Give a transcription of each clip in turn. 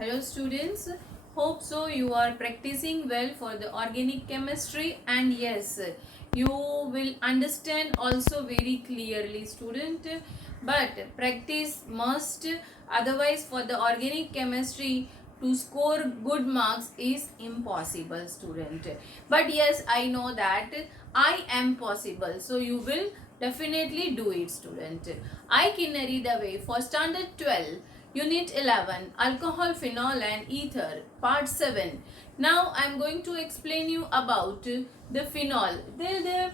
Hello students, hope so you are practicing well for the organic chemistry, and yes, you will understand also very clearly student, but practice must, otherwise for the organic chemistry to score good marks is impossible student. But yes, I know that I am possible, so you will definitely do it student. I can narrate the way for standard 12 Unit 11 Alcohol, Phenol and Ether Part 7. Now I am going to explain you about the phenol. Till the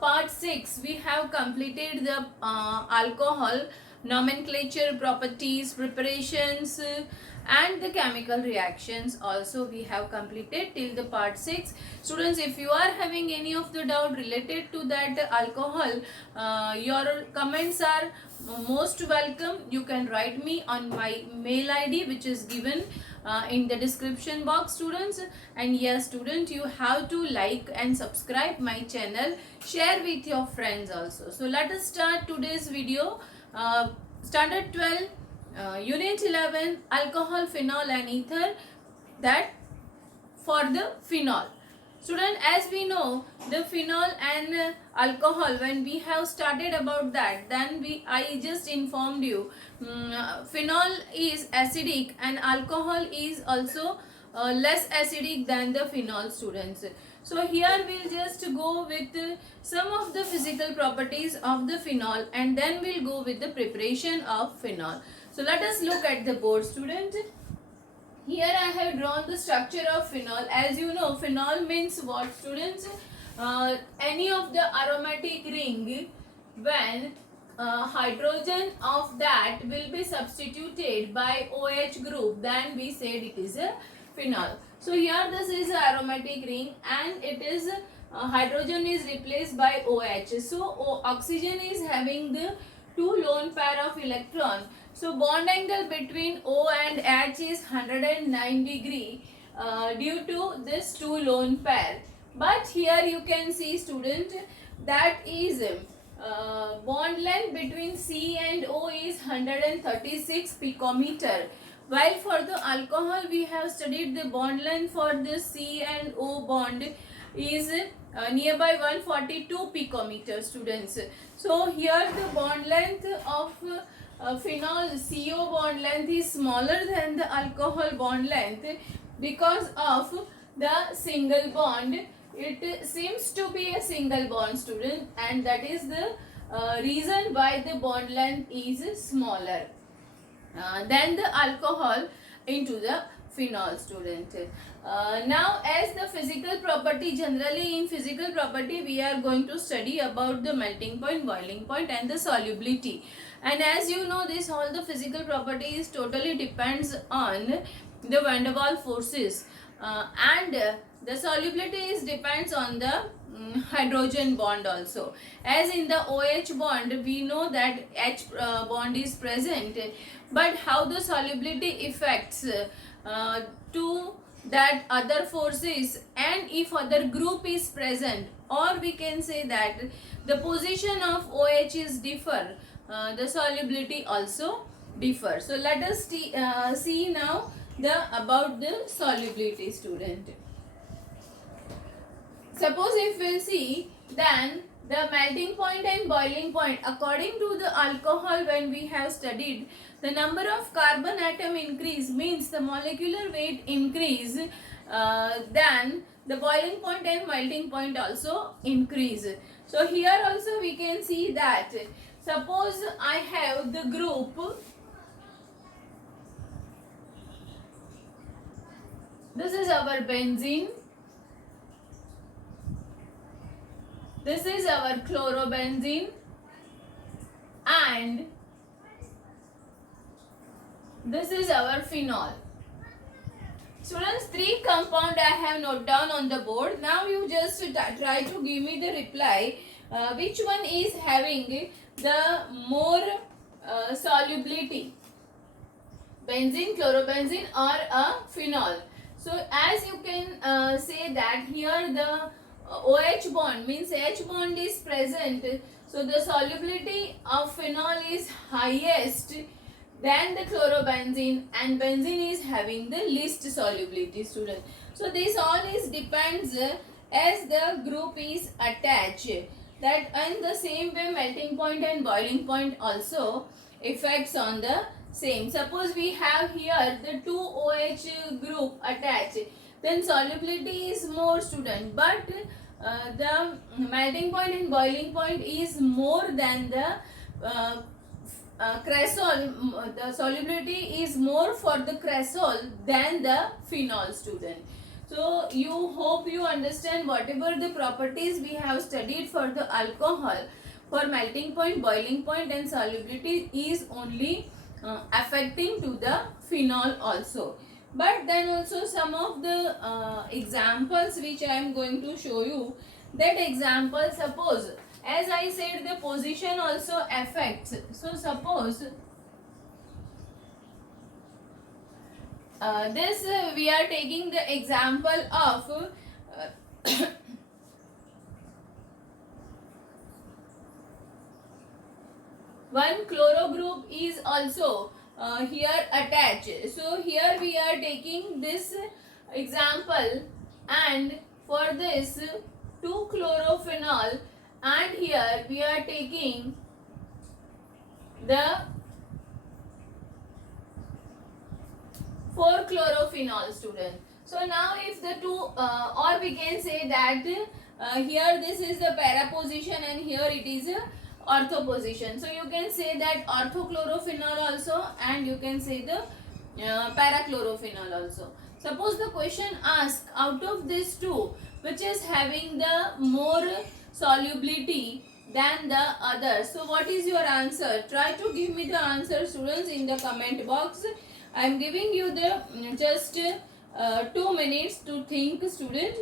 Part 6 we have completed the alcohol nomenclature, properties, preparations and the chemical reactions also we have completed till the part 6. Students, if you are having any of the doubt related to that alcohol, your comments are most welcome. You can write me on my mail id which is given in the description box students. And yes student, you have to like and subscribe my channel, share with your friends also. So let us start today's video. Standard 12 Unit 11 Alcohol, Phenol and Ether, that for the phenol. Student, as we know the phenol and alcohol, when we have started about that, then I just informed you phenol is acidic and alcohol is also less acidic than the phenol students. So here we'll just go with some of the physical properties of the phenol and then we'll go with the preparation of phenol. So let us look at the board student. Here I have drawn the structure of phenol. As you know, phenol means what students? Any of the aromatic ring when hydrogen of that will be substituted by OH group, then we said it is a phenol. So here this is a aromatic ring and it is hydrogen is replaced by OH. So oxygen is having the two lone pair of electron. So bond angle between O and H is 109 degree due to this two lone pair. But here you can see student, that is bond length between C and O is 136 picometer. While for the alcohol we have studied the bond length for the C and O bond is nearby 142 picometer students. So here the bond length of phenol CO bond length is smaller than the alcohol bond length because of the single bond. It seems to be a single bond student, and that is the reason why the bond length is smaller than the alcohol into the phenol student. Now as the physical property, generally in physical property we are going to study about the melting point, boiling point and the solubility. And as you know, this all the physical properties totally depends on the van der Waals forces and the solubility is depends on the hydrogen bond also. As in the OH bond we know that H bond is present, but how the solubility affects to that other forces, and if other group is present, or we can say that the position of OH is differ, the solubility also differ. So let us see now the about the solubility student. Suppose if we'll see, then the melting point and boiling point, according to the alcohol, when we have studied, the number of carbon atom increase means the molecular weight increase, then the boiling point and melting point also increase. So here also we can see that suppose I have the group, this is our benzene, this is our chlorobenzene, and this is our phenol. Students, three compound I have noted down on the board. Now you just try to give me the reply. Which one is having the more solubility? Benzene, chlorobenzene or a phenol? So as you can say that here the OH bond means H bond is present. So the solubility of phenol is highest then the chlorobenzene, and benzene is having the least solubility, student. So this all is depends as the group is attached. That and the same way melting point and boiling point also effects on the same. Suppose we have here the two OH group attached, then solubility is more, student, but the melting point and boiling point is more than the cresol. The solubility is more for the cresol than the phenol, student. So you hope you understand whatever the properties we have studied for the alcohol, for melting point, boiling point and solubility is only affecting to the phenol also. But then also some of the examples which I am going to show you. That example, suppose as I said the position also affects. So suppose this we are taking the example of one chloro group is also here attached. So here we are taking this example, and for this 2 chlorophenol, and here we are taking the 4 chlorophenol, student. So now if the two or we can say that here this is the para position and here it is a ortho position. So you can say that orthochlorophenol also, and you can say the parachlorophenol also. Suppose the question asks out of these two which is having the more solubility than the other. So what is your answer? Try to give me the answer, students, in the comment box. I am giving you the just 2 minutes to think, student.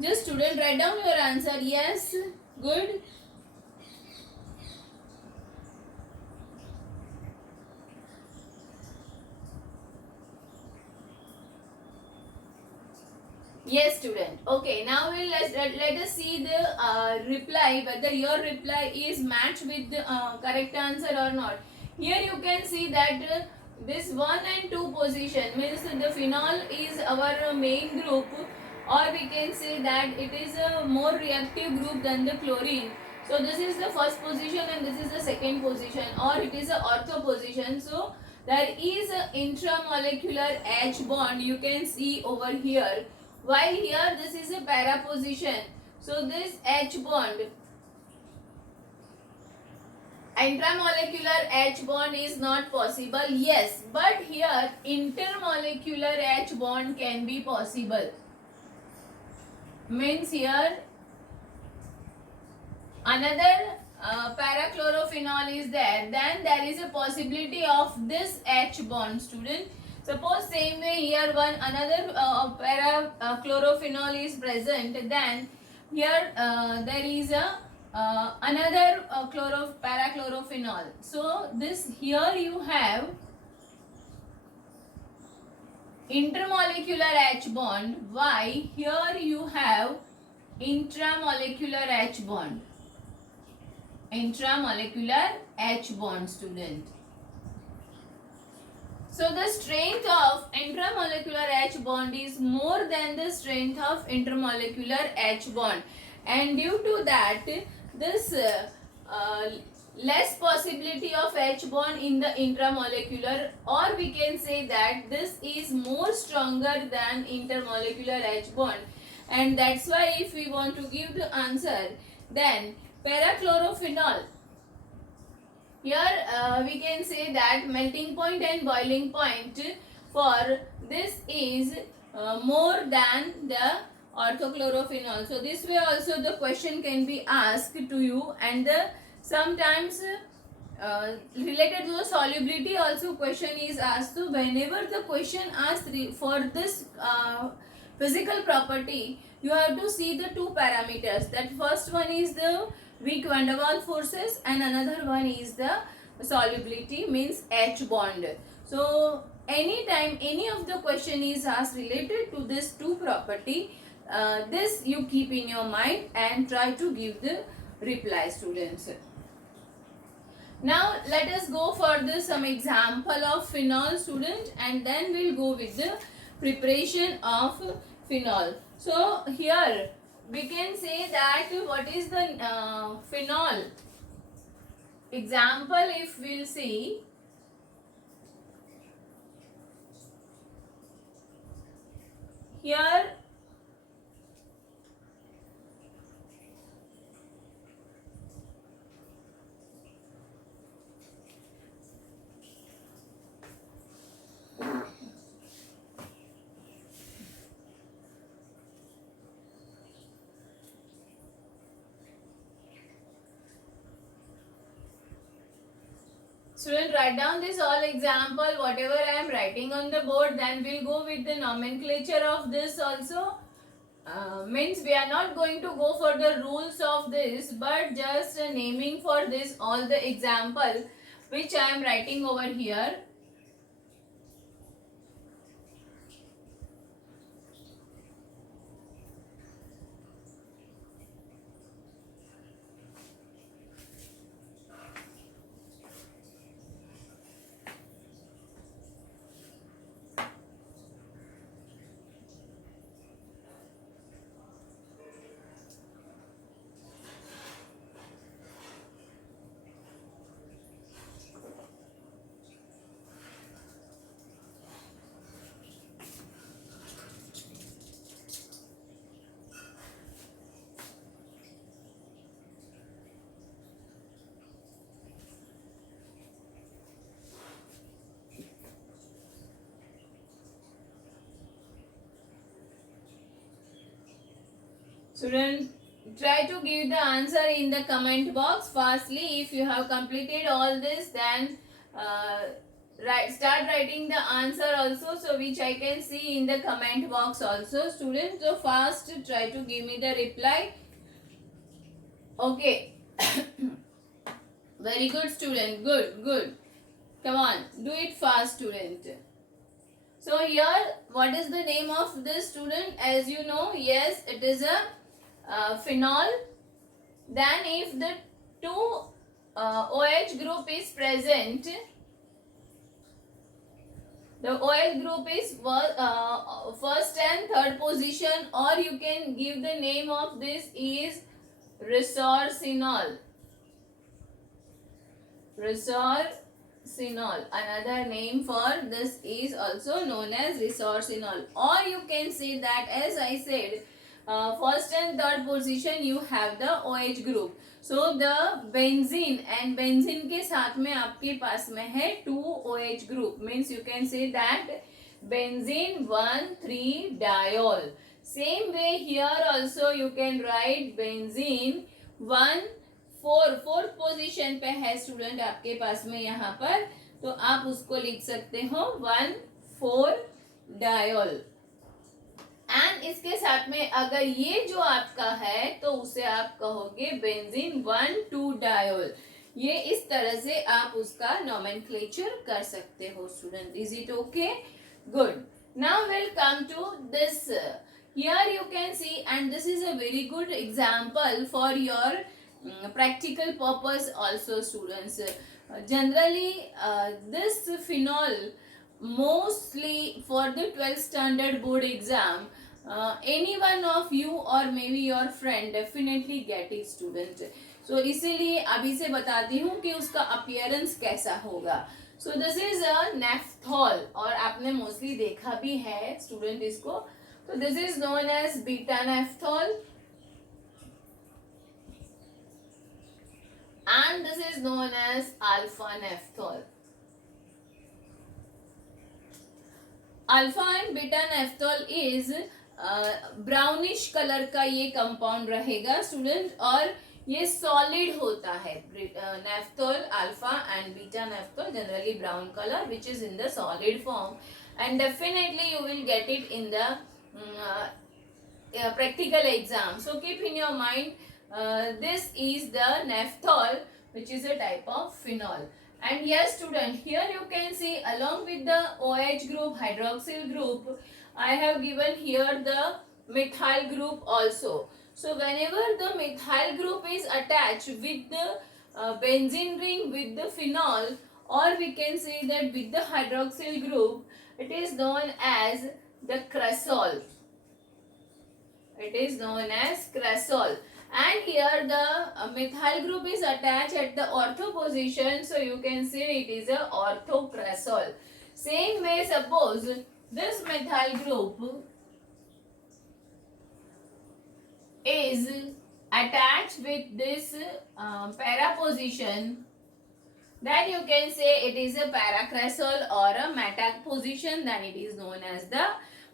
Just student write down your answer. Yes, good. Yes, student. Okay, now let us see the reply, whether your reply is matched with the correct answer or not. Here you can see that this 1 and 2 position means the phenol is our main group, or we can say that it is a more reactive group than the chlorine. So this is the first position and this is the second position, or it is a ortho position. So there is a intramolecular H bond you can see over here, while here this is a para position. So this H bond, intramolecular H bond is not possible. Yes, but here intermolecular H bond can be possible. Means here another parachlorophenol is there, then there is a possibility of this H bond, student. Suppose same way here one another parachlorophenol is present, then here there is a another parachlorophenol. So this here you have intermolecular H bond. Why? Here you have intramolecular H bond. Intramolecular H bond, student. So the strength of intramolecular H bond is more than the strength of intermolecular H bond, and due to that this less possibility of H bond in the intramolecular, or we can say that this is more stronger than intermolecular H bond, and that's why if we want to give the answer, then parachlorophenol, here we can say that melting point and boiling point for this is more than the orthochlorophenol. So this way also the question can be asked to you, and the sometimes related to the solubility also question is asked. So whenever the question asked for this physical property, you have to see the two parameters. That first one is the weak van der Waals forces, and another one is the solubility, means H bond. So anytime any of the question is asked related to this two property, this you keep in your mind and try to give the reply, students. Now let us go for some example of phenol, student, and then we'll go with the preparation of phenol. So here we can say that what is the phenol example. If we'll see here, student, write down this all example, whatever I am writing on the board, then we'll go with the nomenclature of this also. Means we are not going to go for the rules of this, but just naming for this all the example which I am writing over here. Student, try to give the answer in the comment box fastly. If you have completed all this, then start writing the answer also, so which I can see in the comment box also, student. So fast try to give me the reply. Okay. Very good, student. Good. Come on, do it fast, student. So here, what is the name of this, student? As you know, yes, it is a phenol. Then if the two OH group is present, the OH group is first and third position, or you can give the name of this is resorcinol. Resorcinol. Another name for this is also known as resorcinol. Or you can say that, as I said, first and third position you have the OH group. So the benzene, and benzene के साथ में आपके पास में है 2 OH group. Means you can say that benzene 1,3-diol. Same way here also you can write benzene 1,4. Fourth position पे है student आपके पास में यहाँ पर, तो आप उसको लिख सकते हो 1,4-डायोल. एंड इसके साथ में अगर ये जो आपका है तो उसे आप कहोगे बेंजीन 1,2-डायोल. ये इस तरह से आप उसका नोमेनक्लेचर कर सकते हो student. Is it okay? Good. Now will come to this. Here you can see, and this is a very good example for your practical purpose also, students. Generally this phenol mostly for the 12th standard board exam, any one of you or maybe your friend definitely get it, student. So इसीलिए अभी से बताती हूँ कि उसका appearance कैसा होगा. So this is a naphthol, और आपने mostly देखा भी है student इसको. So this is known as beta naphthol, and this is known as alpha naphthol. Alpha and beta naphthol is brownish colour का ये कंपाउंड रहेगा स्टूडेंट, और ये सॉलिड होता है. Naphthol, alpha and beta naphthol generally brown colour which is in the solid form, and definitely you will get it in the practical exam. So keep in your mind, this is the naphthol, which is a type of phenol. And yes student, here you can see along with the OH group, hydroxyl group, I have given here the methyl group also. So whenever the methyl group is attached with the benzene ring with the phenol, or we can say that with the hydroxyl group, it is known as the cresol. It is known as cresol. And here the methyl group is attached at the ortho position, so you can say it is a orthocresol. Same way, suppose this methyl group is attached with this para position, then you can say it is a paracresol or a meta position, then it is known as the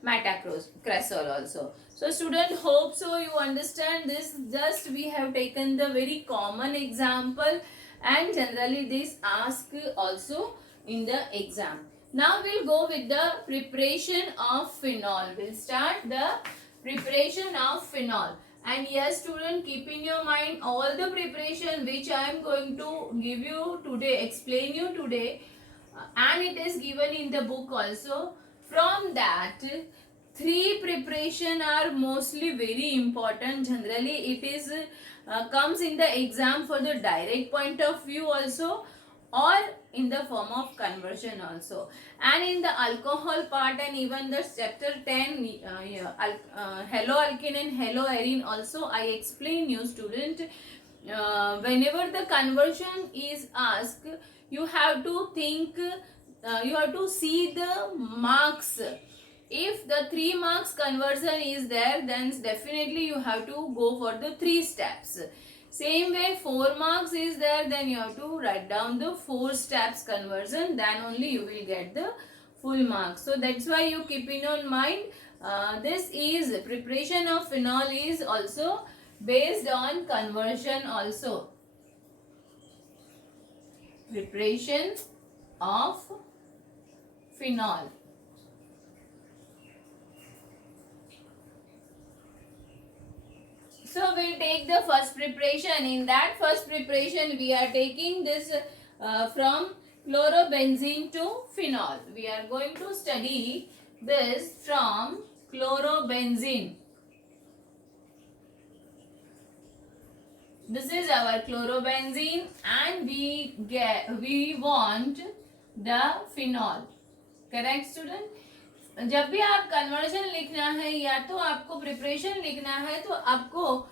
metacresol also. So student, hope so you understand this. Just we have taken the very common example, and generally this ask also in the exam. Now we'll go with the preparation of phenol. We'll start the preparation of phenol. And yes student, keep in your mind all the preparation which I am going to give you today, explain you today, and it is given in the book also. From that, three preparation are mostly very important. Generally it is comes in the exam for the direct point of view also, or in the form of conversion also. And in the alcohol part and even the chapter 10 haloalkane and haloarine also I explain you student. Whenever the conversion is asked, you have to think, you have to see the marks. If the 3 marks conversion is there, then definitely you have to go for the 3 steps. Same way 4 marks is there, then you have to write down the 4 steps conversion, then only you will get the full marks. So that's why you keep in your mind, this is preparation of phenol is also based on conversion also. Preparation of phenol. So we'll take the first preparation. In that first preparation, we are taking this from chlorobenzene to phenol. We are going to study this from chlorobenzene. This is our chlorobenzene, and we want the phenol. Correct student? जब भी आप conversion लिखना है या तो आपको preparation लिखना है, तो आपको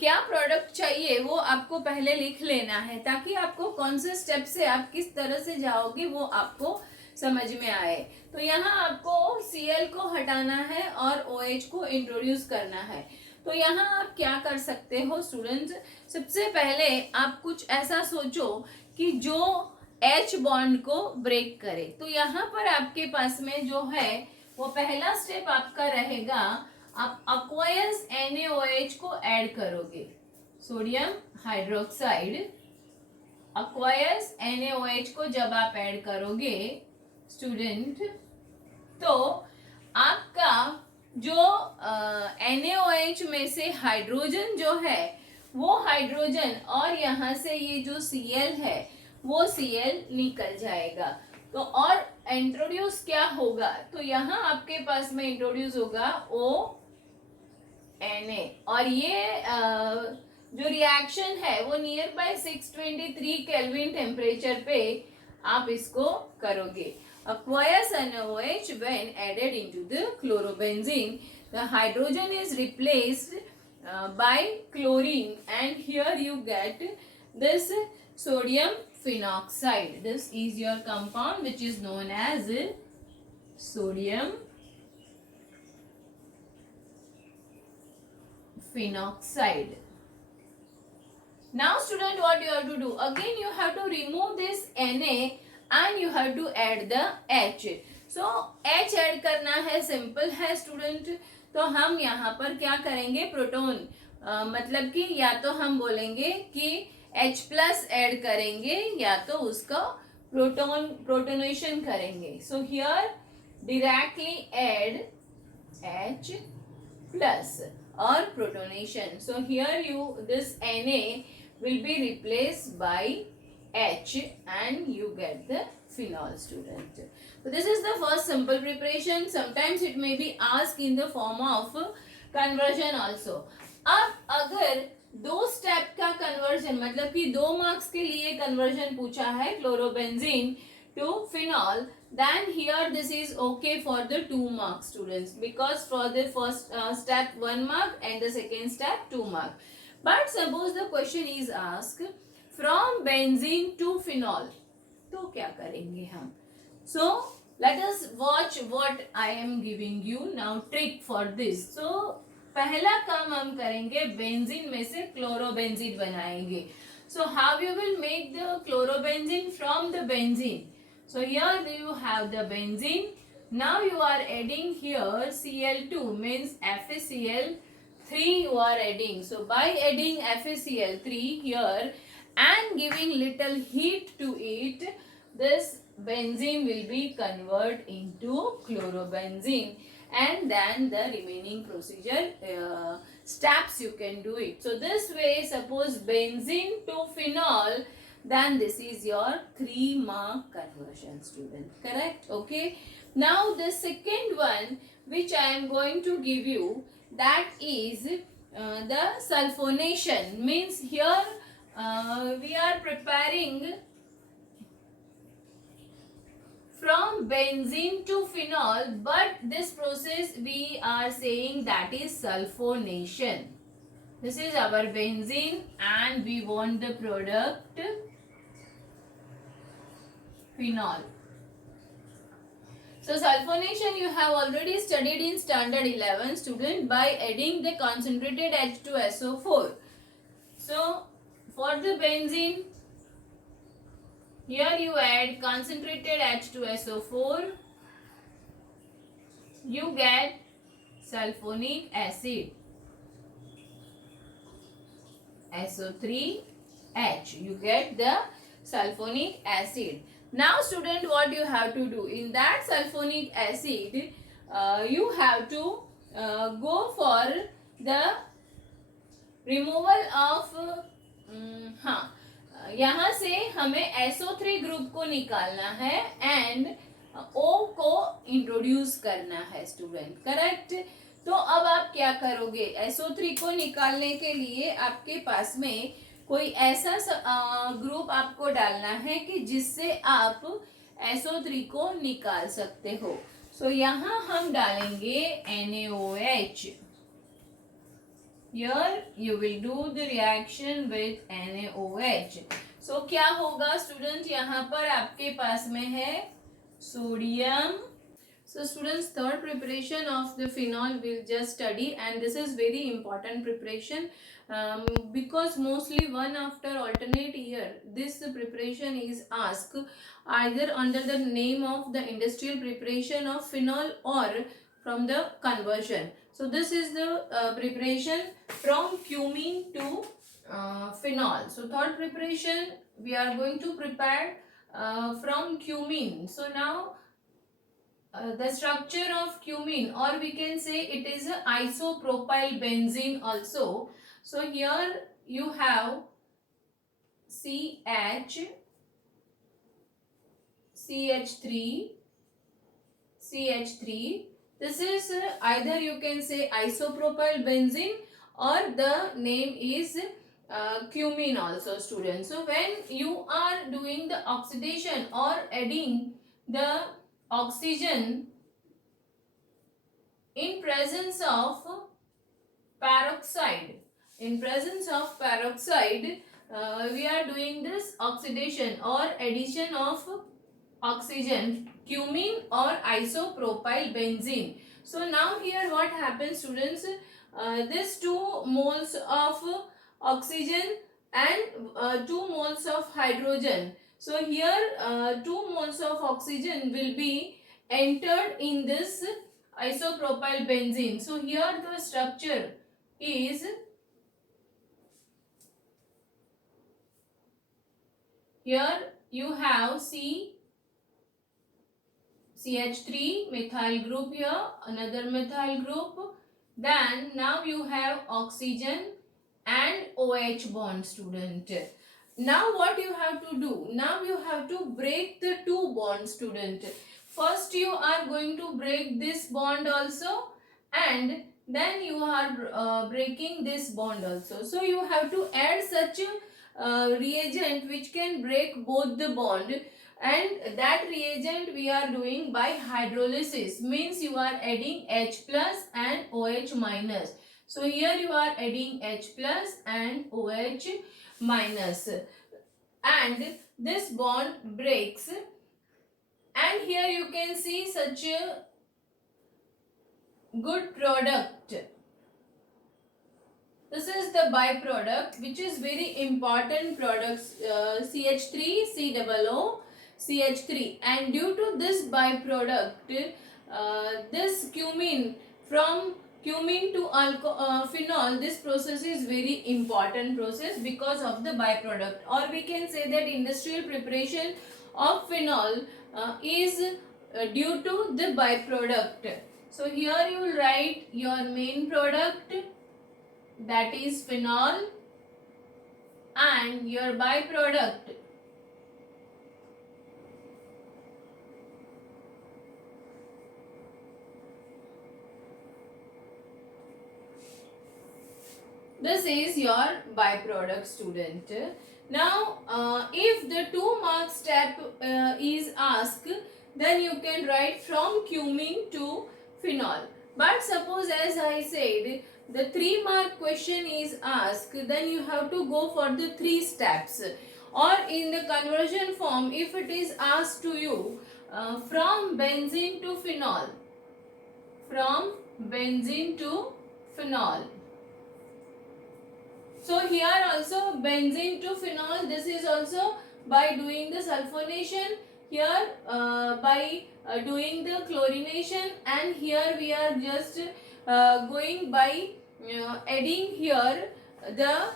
क्या प्रोडक्ट चाहिए वो आपको पहले लिख लेना है, ताकि आपको कौन से स्टेप से आप किस तरह से जाओगे वो आपको समझ में आए. तो यहाँ आपको Cl को हटाना है और OH को इंट्रोड्यूस करना है. तो यहाँ आप क्या कर सकते हो स्टूडेंट्स, सबसे पहले आप कुछ ऐसा सोचो कि जो H बॉन्ड को ब्रेक करे. तो यहाँ पर आपके पास में जो है वो पहला स्टेप आपका रहेगा, आप aqueous NaOH को ऐड करोगे. सोडियम हाइड्रोक्साइड aqueous NaOH को जब आप ऐड करोगे स्टूडेंट, तो आपका जो NaOH में से हाइड्रोजन जो है वो हाइड्रोजन, और यहाँ से ये जो Cl है वो Cl निकल जाएगा. तो और इंट्रोड्यूस क्या होगा, तो यहाँ आपके पास में इंट्रोड्यूस होगा ONA, और ये जो रिएक्शन है वो नियर बाय 623 केल्विन टेम्परेचर पे आप इसको करोगे. Aqueous NaOH when added into the chlorobenzene, the hydrogen is replaced by chlorine, and here you get this sodium phenoxide. This is your compound which is known as sodium phenoxide. Now student, what you have to do, again you have to remove this Na and you have to add the H. So H add करना है, simple है student. तो हम यहाँ पर क्या करेंगे, proton मतलब कि या तो हम बोलेंगे कि H प्लस ऐड करेंगे या तो उसका प्रोटोनेशन करेंगे. So here directly add H plus और protonation. So here you this Na will be replaced by H and you get the phenol student. So this is the first simple preparation. Sometimes it may be asked in the form of conversion also. अब अगर 2 step का conversion मतलब कि 2 marks के लिए conversion पूछा है chlorobenzene to phenol, then here this is okay for the 2 mark students, because for the first step 1 mark and the second step 2 mark. But suppose the question is asked from benzene to phenol, तो क्या करेंगे हम? So let us watch what I am giving you now trick for this. So पहला काम हम करेंगे benzene में से क्लोरोबेंजीन बनाएंगे. So how you will make the chlorobenzene from the benzene? So here you have the benzene. Now you are adding here Cl2 means FeCl3 you are adding. So by adding FeCl3 here and giving little heat to it, this benzene will be converted into chlorobenzene, and then the remaining procedure steps you can do it. So this way, suppose benzene to phenol, then this is your 3 mark conversion student, correct? Okay, now the second one which I am going to give you, that is the sulfonation. Means here we are preparing from benzene to phenol, but this process we are saying that is sulfonation. This is our benzene and we want the product phenol. So sulfonation you have already studied in standard 11 student by adding the concentrated H2SO4. So for the benzene, here you add concentrated H2SO4, you get sulfonic acid, SO3H, you get the sulfonic acid. Now student, what you have to do in that sulfonic acid, you have to go for the removal of यहाँ से हमें SO3 group को निकालना है and O को introduce करना है student, correct? तो अब आप क्या करोगे? SO3 को निकालने के लिए आपके पास में कोई ऐसा ग्रुप आपको डालना है कि जिससे आप SO3 को निकाल सकते हो. सो यहाँ हम डालेंगे NaOH. Here you will do the reaction with NaOH. So क्या होगा स्टूडेंट? यहाँ पर आपके पास में है sodium. So students, third preparation of the phenol we'll just study, and this is very important preparation because mostly one after alternate year this preparation is asked either under the name of the industrial preparation of phenol or from the conversion. So this is the preparation from cumene to phenol. So third preparation we are going to prepare from cumene. So now the structure of cumene, or we can say it is a isopropyl benzene also. So here you have CH3. This is either you can say isopropyl benzene or the name is cumene also, students. So when you are doing the oxidation or adding the oxygen in presence of peroxide, we are doing this oxidation or addition of oxygen, cumene or isopropyl benzene. So now here what happens, students? This 2 moles of oxygen and 2 moles of hydrogen. So here 2 moles of oxygen will be entered in this isopropyl benzene. So here the structure is here you have CH3 methyl group here, another methyl group. Then now you have oxygen and OH bond, student. Now what you have to do? Now you have to break the 2 bonds, student. First you are going to break this bond also, and then you are breaking this bond also. So you have to add such a reagent which can break both the bond, and that reagent we are doing by hydrolysis, means you are adding H plus and OH minus. So here you are adding H plus and OH minus, and this bond breaks, and here you can see such a good product. This is the byproduct which is very important products, CH3 COO CH3, and due to this byproduct, this cumin, from cumin to phenol, this process is very important process because of the byproduct, or we can say that industrial preparation of phenol is due to the byproduct. So here you will write your main product, that is phenol, and your byproduct, this is your byproduct, student. Now if the 2 mark step is asked, then you can write from cumin to phenol. But suppose, as I said, the 3 mark question is asked, then you have to go for the 3 steps. Or in the conversion form, if it is asked to you from benzene to phenol, from benzene to phenol. So here also benzene to phenol, this is also by doing the sulfonation, here by doing the chlorination, and here we are just going by adding here the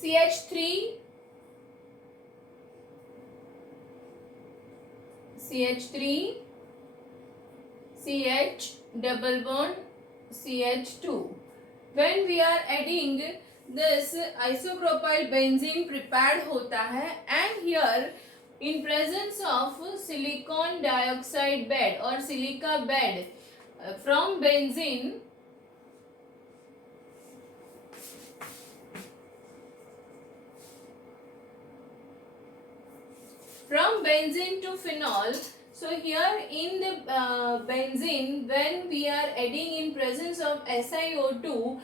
CH3 CH double bond CH2. When we are adding this, isopropyl benzene prepared होता है, and here in presence of silicon dioxide bed or silica bed from benzene, to phenol. So here in the benzene, when we are adding in presence of SiO2,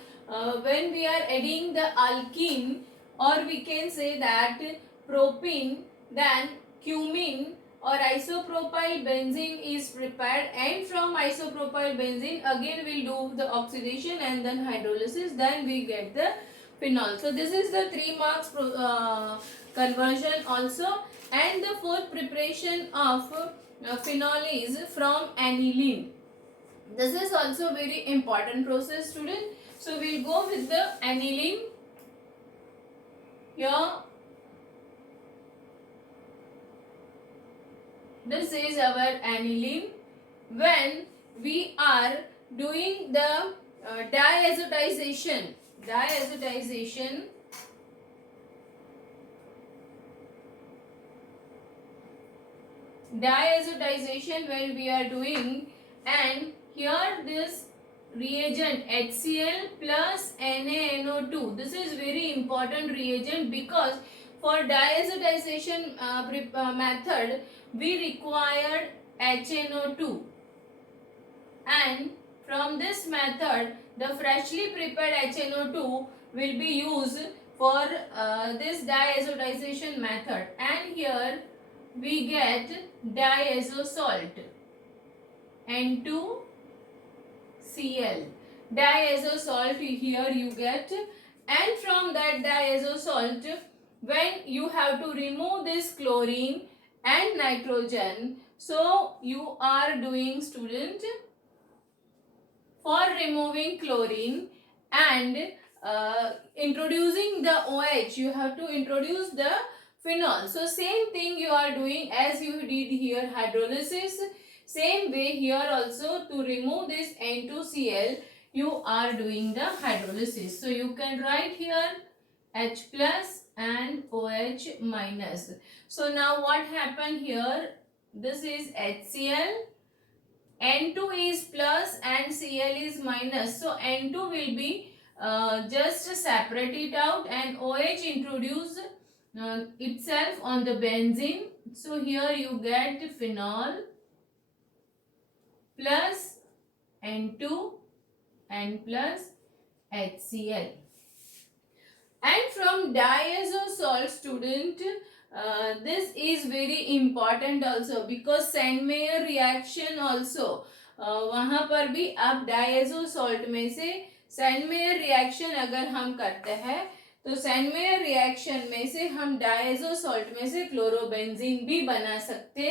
when we are adding the alkene, or we can say that propene, then cumin or isopropyl benzene is prepared, and from isopropyl benzene again we'll do the oxidation and then hydrolysis, then we get the phenol. So this is the 3 marks conversion also. And the 4th preparation of phenol is from aniline. This is also very important process, student. So we'll go with the aniline. Here this is our aniline. When we are doing the diazotization, when we are doing, and here this reagent HCl plus NaNO2, this is very important reagent, because for diazotization method we required HNO2, and from this method the freshly prepared HNO2 will be used for this diazotization method, and here we get diazo salt, N2Cl. Diazo salt here you get, and from that diazo salt, when you have to remove this chlorine and nitrogen, so you are doing, student, for removing chlorine and introducing the OH, you have to introduce the phenol. So same thing you are doing as you did here hydrolysis. Same way here also, to remove this N2Cl, you are doing the hydrolysis. So you can write here H plus and OH minus. So now what happened here? This is HCl N2 is plus and Cl is minus. So N2 will be just separate it out, and OH introduce itself on the benzene. So here you get phenol plus N2 and plus HCl. And from diazosol, student, this is very important also, because Sandmeyer reaction also, वहाँ पर भी अब diazo salt में से Sandmeyer reaction अगर हम करते हैं तो सैंडमेयर रिएक्शन में से हम डायजो सॉल्ट में से क्लोरोबेंजीन भी बना सकते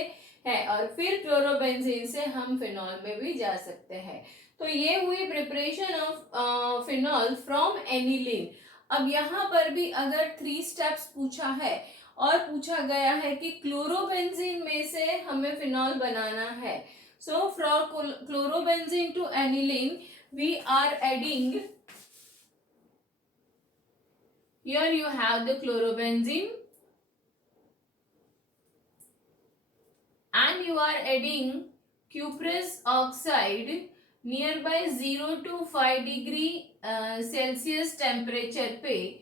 हैं, और फिर क्लोरोबेंजीन से हम फिनॉल में भी जा सकते हैं. तो ये हुई preparation of phenol from aniline. अब यहाँ पर भी अगर 3 स्टेप्स पूछा है और पूछा गया है कि क्लोरोबेंजीन में से हमें फिनॉल बनाना है, so from chlorobenzene to aniline we are adding, here you have the chlorobenzene and you are adding cuprous oxide nearby 0 to 5 degree Celsius temperature पे.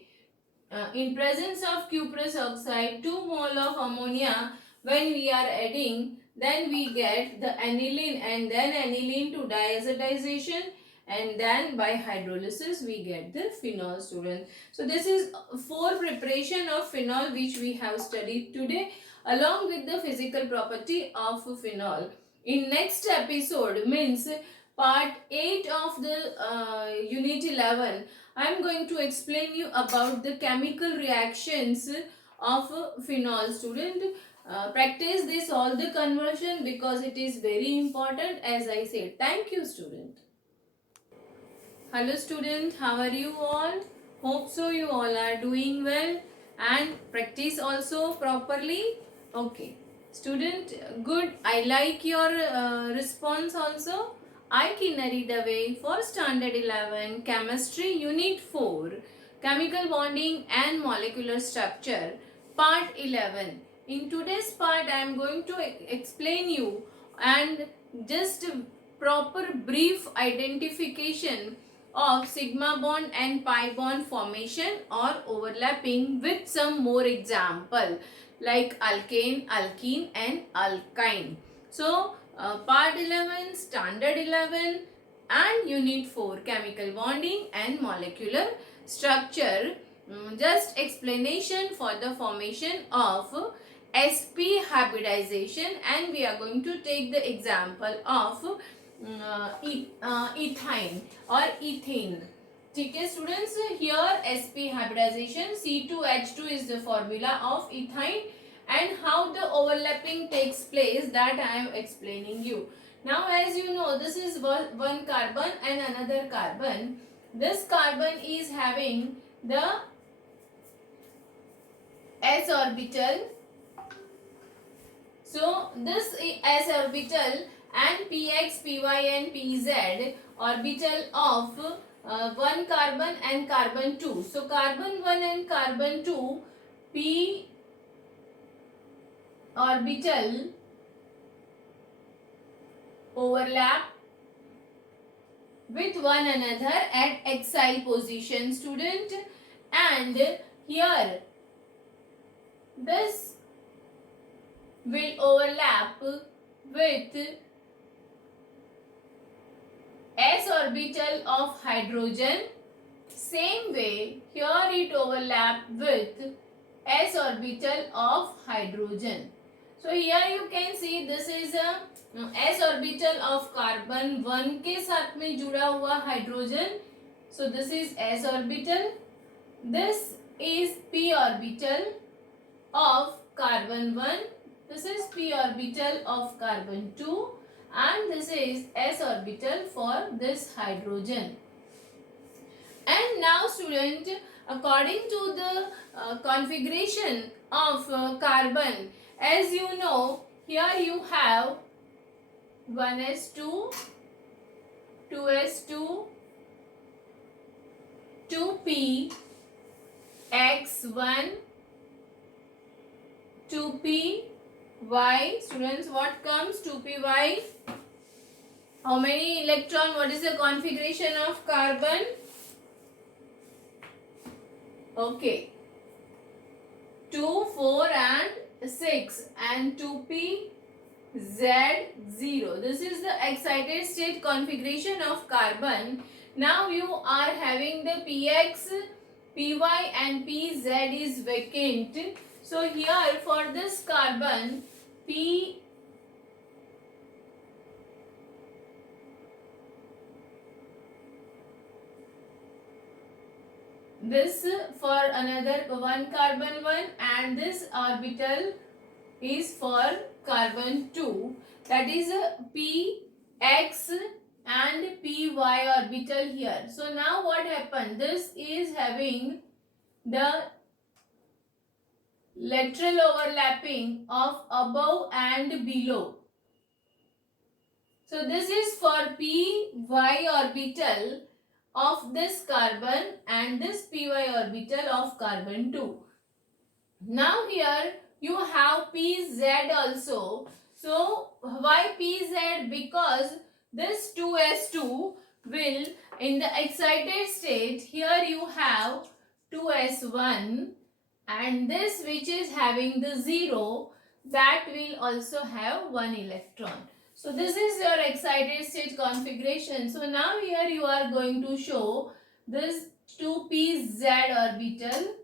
In presence of cuprous oxide, 2 mole of ammonia when we are adding, then we get the aniline, and then aniline to diazotization, and then by hydrolysis we get the phenol, student. So this is 4 preparation of phenol which we have studied today, along with the physical property of phenol. In next episode, means part 8 of the unit 11, I am going to explain you about the chemical reactions of phenol, student. Practice this all the conversion because it is very important, as I said. Thank you, student. Hello student, how are you all? Hope so you all are doing well and practice also properly. Okay, student, good. I like your response also. Itinerary the way for standard 11 chemistry unit 4 chemical bonding and molecular structure part 11. In today's part I am going to explain you and just proper brief identification of sigma bond and pi bond formation or overlapping with some more example like alkane, alkene and alkyne. So part 11, standard 11 and unit 4 chemical bonding and molecular structure. Just explanation for the formation of sp hybridization, and we are going to take the example of ethine or ethene. ठीक है students, here sp hybridization C2H2 is the formula of ethine, and how the overlapping takes place that I am explaining you. Now as you know, this is one carbon and another carbon. This carbon is having the s orbital. So this s orbital and px, py and pz orbital of one carbon and carbon 2. So carbon 1 and carbon 2 p orbital overlap with one another at axial position, student, and here this will overlap with s orbital of hydrogen. Same way here it overlap with s orbital of hydrogen. So here you can see this is a s orbital of carbon 1 के साथ में जुड़ा हुआ hydrogen. So this is s orbital. This is p orbital of carbon 1. This is p orbital of carbon 2, and this is s orbital for this hydrogen. And now student, according to the configuration of carbon, as you know, here you have 1s2, 2s2, 2p, x1, 2p, y. Students, what comes? 2py, How many electron? What is the configuration of carbon? Okay. 2, 4 and 6 and 2p Z0. This is the excited state configuration of carbon. Now you are having the px, py and pz is vacant. So here for this carbon p this for another one carbon 1 and this orbital is for carbon 2, that is px and py orbital here. So now what happened, this is having the lateral overlapping of above and below. So this is for py orbital of this carbon and this py orbital of carbon 2. Now here you have pz also. So why pz? Because this 2s2 will in the excited state, here you have 2s1 and this which is having the 0, that will also have 1 electron. So this is your excited state configuration. So now here you are going to show this 2pz orbital.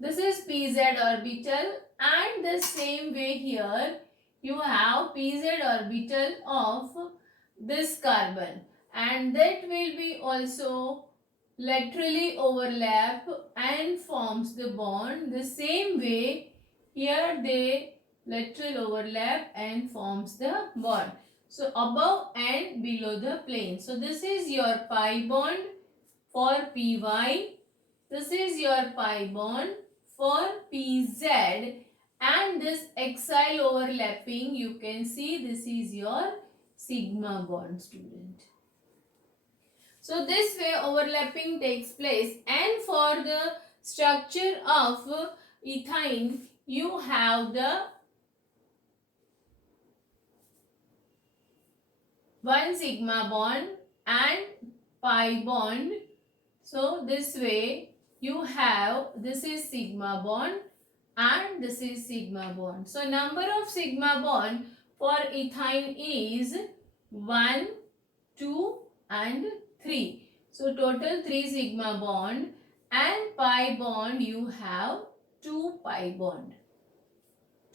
This is pz orbital and the same way here you have pz orbital of this carbon and that will be also laterally overlap and forms the bond. The same way here they lateral overlap and forms the bond. So above and below the plane. So this is your pi bond for py. This is your pi bond for pz and this axial overlapping, you can see this is your sigma bond, student. So this way overlapping takes place and for the structure of ethane you have the 1 sigma bond and pi bond. So this way you have, this is sigma bond and this is sigma bond. So number of sigma bond for ethane is 1, 2 and 3. So total 3 sigma bond and pi bond you have 2 pi bond.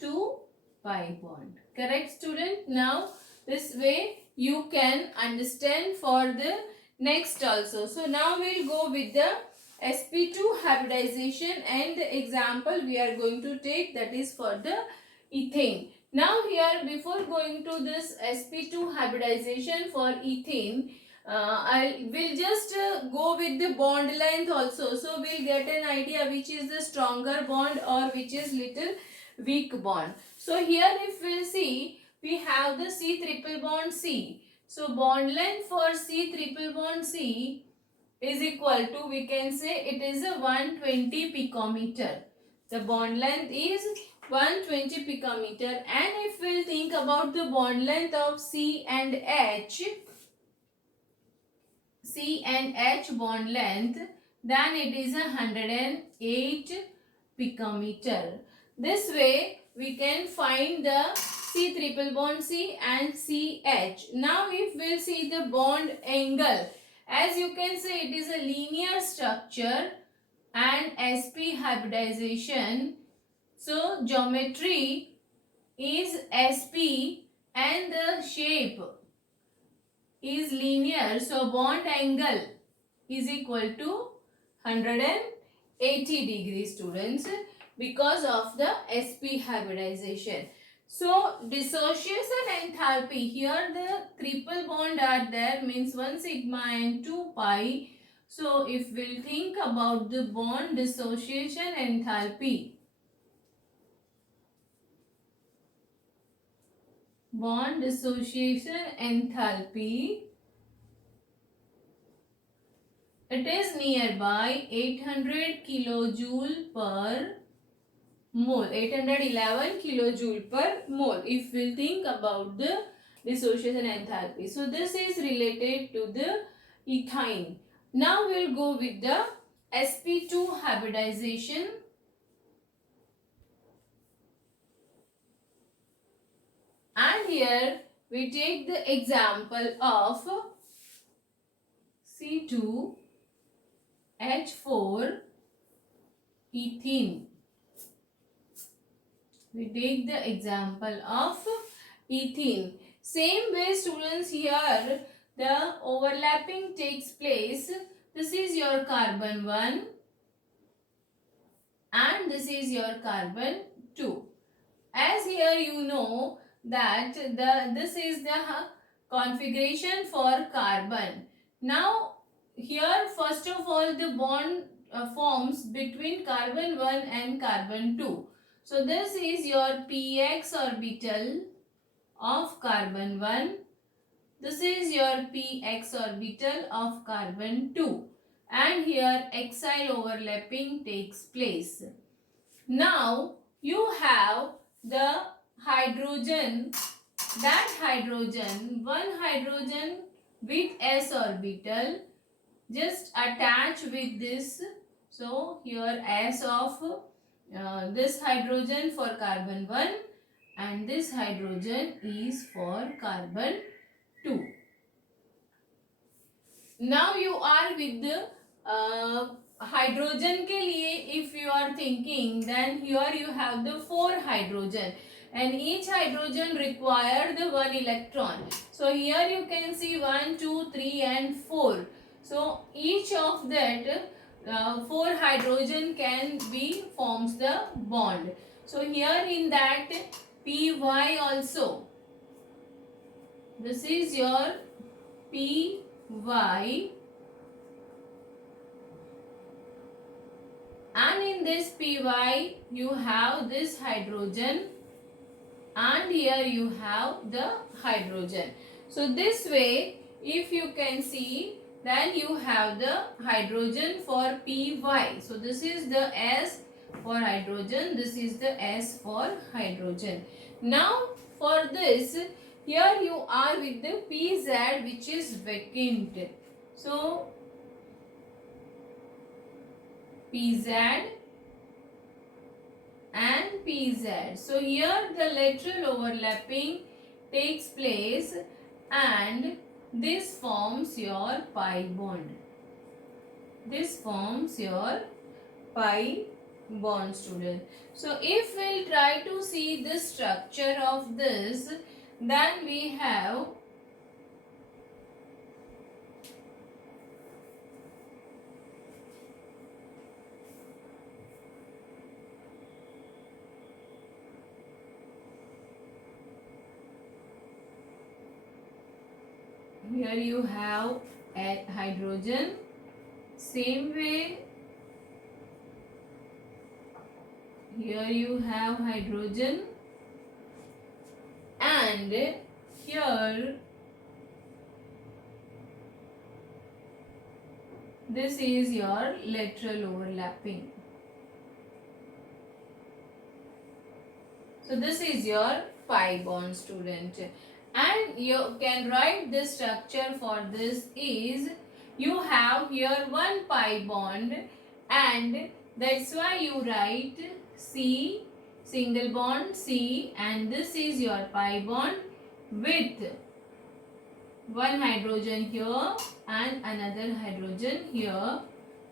2 pi bond. Correct, student? Now this way you can understand for the next also. So now we'll go with the sp2 hybridization and the example we are going to take, that is for the ethane. Now here before going to this sp2 hybridization for ethane, I will just go with the bond length also. So we'll get an idea which is the stronger bond or which is little weak bond. So here if we'll see, we have the C triple bond C. So bond length for C triple bond C is equal to, we can say it is a 120 picometer. The bond length is 120 picometer and if we'll think about the bond length of C and H bond length, then it is 108 picometer. This way we can find the C triple bond C and CH. Now if we'll see the bond angle, as you can see it is a linear structure and sp hybridization. So geometry is sp and the shape is linear. So bond angle is equal to 180 degrees, students, because of the sp hybridization. So dissociation enthalpy, here the triple bond are there, means 1 sigma and 2 pi. So if we'll think about the bond dissociation enthalpy, it is nearby 800 kilojoule per mole, 811 kilojoule per mole, if we'll think about the dissociation enthalpy. So this is related to the ethane. Now we'll go with the sp2 hybridization. And here we take the example of C2H4 ethene. We take the example of ethene. Same way students, here the overlapping takes place. This is your carbon 1 and this is your carbon 2. As here you know that this is the configuration for carbon. Now here first of all the bond forms between carbon 1 and carbon 2. So this is your px orbital of carbon 1. This is your px orbital of carbon 2. And here acyl overlapping takes place. Now you have the hydrogen, that hydrogen, one hydrogen with s orbital, just attach with this. So here s of this hydrogen for carbon 1 and this hydrogen is for carbon 2. Now you are with the hydrogen के लिए, if you are thinking, then here you have the 4 hydrogen and each hydrogen require the 1 electron. So here you can see 1, 2, 3 and 4. So each of that 4 hydrogen can be forms the bond. So here in that py also, this is your py and in this py you have this hydrogen and here you have the hydrogen. So this way if you can see, then you have the hydrogen for py. So this is the s for hydrogen, this is the s for hydrogen. Now for this, here you are with the pz which is vacant. So pz and pz. So here the lateral overlapping takes place and this forms your pi bond. This forms your pi bond, student. So if we'll try to see the structure of this, then we have here you have a hydrogen, same way here you have hydrogen and here this is your lateral overlapping. So this is your pi bond, student. And you can write the structure for this is, you have here one pi bond and that's why you write C, single bond C, and this is your pi bond with one hydrogen here and another hydrogen here.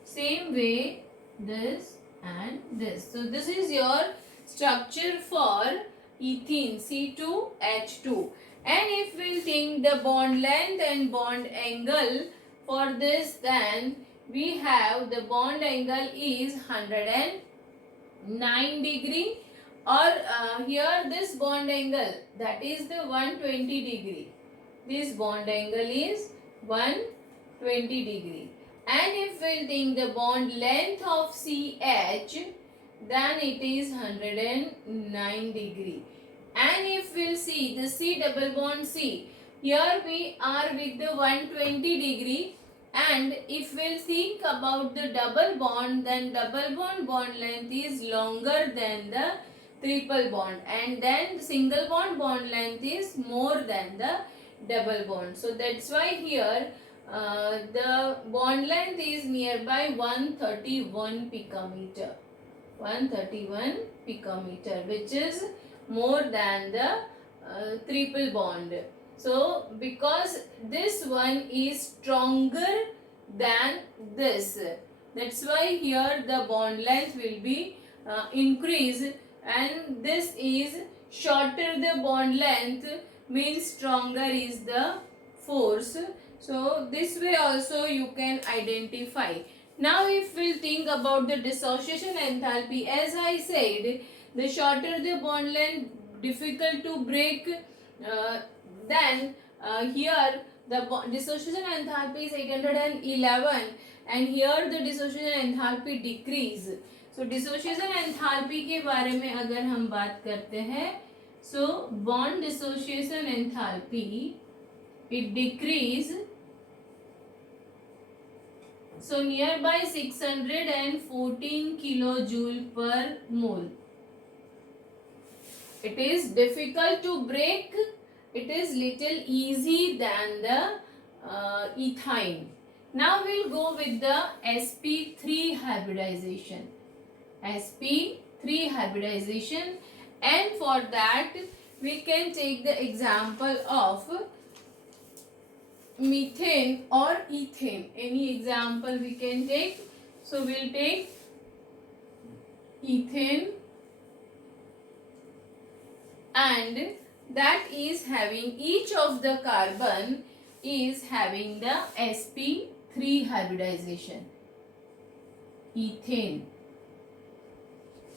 Same way this and this. So this is your structure for ethene C2H2. And if we think the bond length and bond angle for this, then we have the bond angle is 109 degree, or here this bond angle, that is the 120 degree. This bond angle is 120 degree. And if we think the bond length of CH, then it is 109 degree. And if we'll see the C double bond C, here we are with the 120 degree And if we'll think about the double bond, then double bond length is longer than the triple bond, and then single bond length is more than the double bond. So that's why here the bond length is nearby 131 picometer. 131 picometer, which is more than the triple bond. So because this one is stronger than this, that's why here the bond length will be increased, and this is shorter the bond length means stronger is the force. So this way also you can identify. Now if we think about the dissociation enthalpy, as I said, the shorter the bond length, difficult to break, then here the dissociation enthalpy is 811, and here the dissociation enthalpy decrease. So dissociation enthalpy के बारे में अगर हम बात करते हैं, so bond dissociation enthalpy, it decrease, so nearby 614 kilojoule per mole. It is difficult to break. It is little easy than the ethine. Now we'll go with the sp3 hybridization. sp3 hybridization, and for that we can take the example of methane or ethane. Any example we can take. So we'll take ethane, and that is having, each of the carbon is having the sp3 hybridization. Ethane.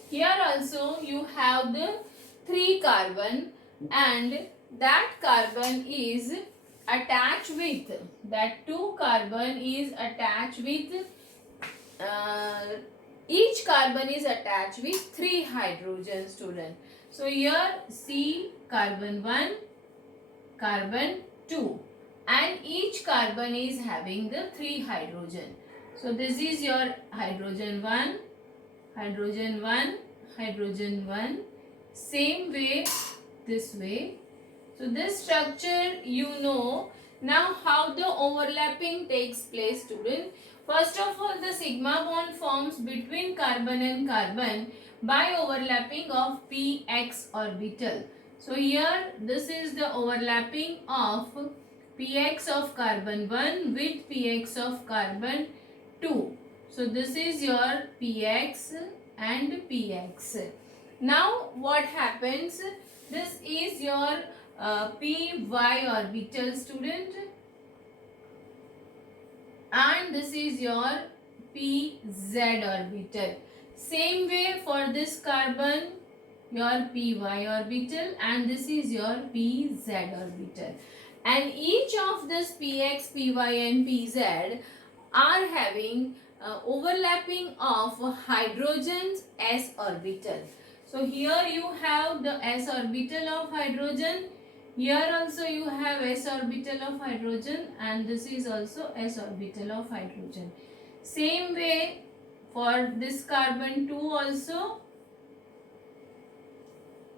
Here also you have the 3 carbon, and that carbon is attached with, that 2 carbon is attached with, each carbon is attached with 3 hydrogen, student. So here C carbon 1, carbon 2, and each carbon is having the 3 hydrogen. So this is your hydrogen 1, hydrogen 1, hydrogen 1, same way, this way. So this structure you know. Now how the overlapping takes place, student? First of all, the sigma bond forms between carbon and carbon by overlapping of px orbital. So here this is the overlapping of px of carbon 1 with px of carbon 2. So this is your px and px. Now what happens? This is your py orbital, student, and this is your pz orbital. Same way for this carbon, your py orbital, and this is your pz orbital. And each of this px, py and pz are having overlapping of hydrogen's s orbital. So here you have the s orbital of hydrogen. Here also you have s orbital of hydrogen, and this is also s orbital of hydrogen. Same way for this carbon 2 also.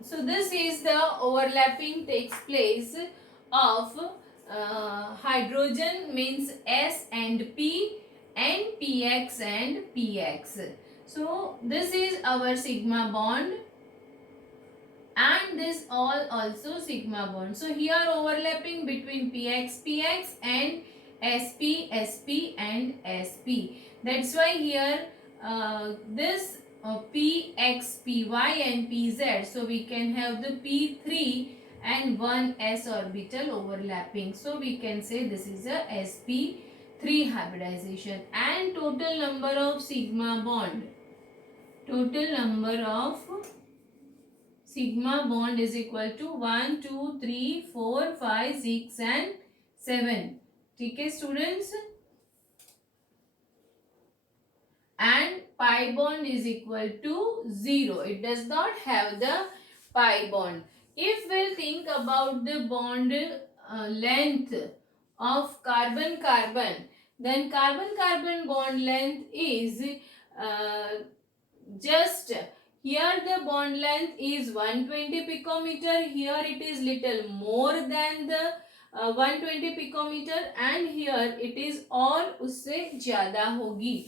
So this is the overlapping takes place of hydrogen means S and P, and PX and PX. So this is our sigma bond, and this all also sigma bond. So here overlapping between PX, PX and SP, SP and SP. That's why here this PX, PY and PZ. So we can have the P3 and 1 s orbital overlapping. So we can say this is a sp3 hybridization. And total number of sigma bond. Total number of sigma bond is equal to 1, 2, 3, 4, 5, 6 and 7. Okay, students? And pi bond is equal to 0. It does not have the pi bond. If we'll think about the bond length of carbon-carbon, then carbon-carbon bond length is just here the bond length is 120 picometer, here it is little more than the 120 picometer, and here it is और उससे ज़्यादा होगी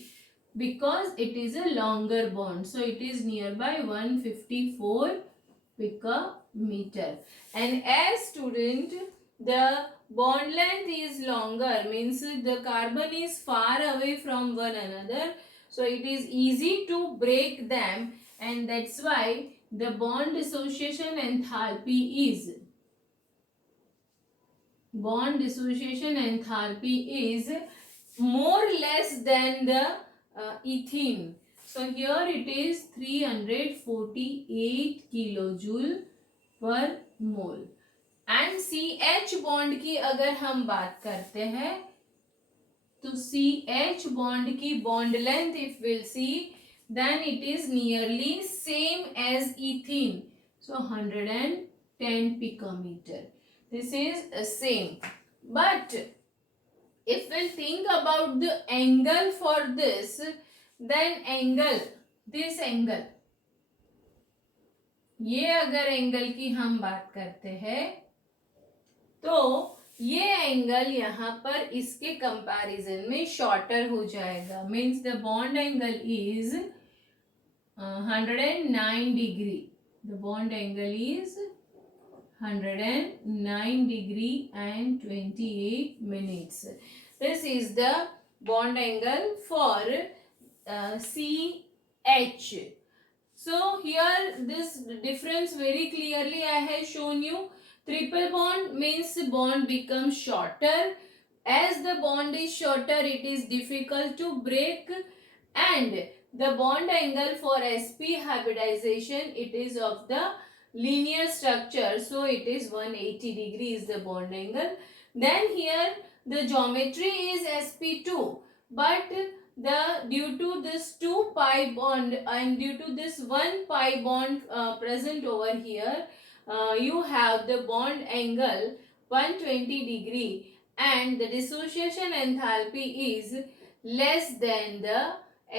because it is a longer bond, so it is nearby 154 picometer. And as student, the bond length is longer, means the carbon is far away from one another, so it is easy to break them, and that's why the bond dissociation enthalpy is more or less than the ethene. So here it is 348 kilojoule per mole. And CH bond की अगर हम बात करते हैं तो CH bond की bond length if we'll see, then it is nearly same as ethene, so 110 picometer. This is same, but if we'll think about the angle for this, then this angle, ये अगर angle की हम बात करते हैं तो ये एंगल यहाँ पर इसके कंपैरिजन में शॉर्टर हो जाएगा, means the bond angle is 109 degree. The bond angle is 109 degree and 28 minutes. This is the bond angle for CH. So here this difference very clearly I have shown you. Triple bond means bond becomes shorter. As the bond is shorter, it is difficult to break, and the bond angle for sp hybridization, it is of the linear structure, so it is 180 degrees the bond angle. Then here the geometry is sp2, but due to this 2 pi bond and due to this 1 pi bond present over here, you have the bond angle 120 degree, and the dissociation enthalpy is less than the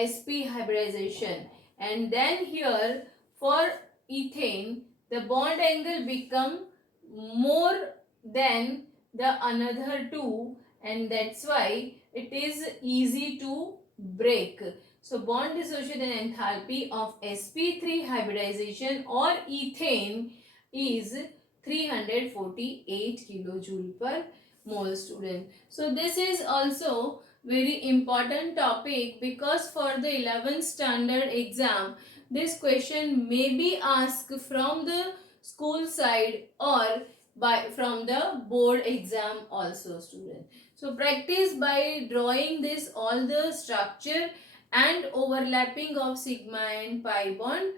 sp hybridization. And then here for ethane, the bond angle become more than the another two, and that's why it is easy to break. So bond dissociation enthalpy of sp3 hybridization or ethane is 348 kilojoule per mole, student. So this is also very important topic, because for the 11th standard exam this question may be asked from the school side or from the board exam also, student. So practice by drawing this all the structure and overlapping of sigma and pi bond,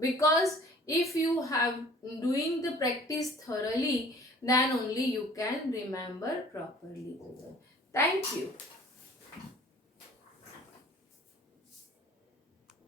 because if you have doing the practice thoroughly, then only you can remember properly. Thank you.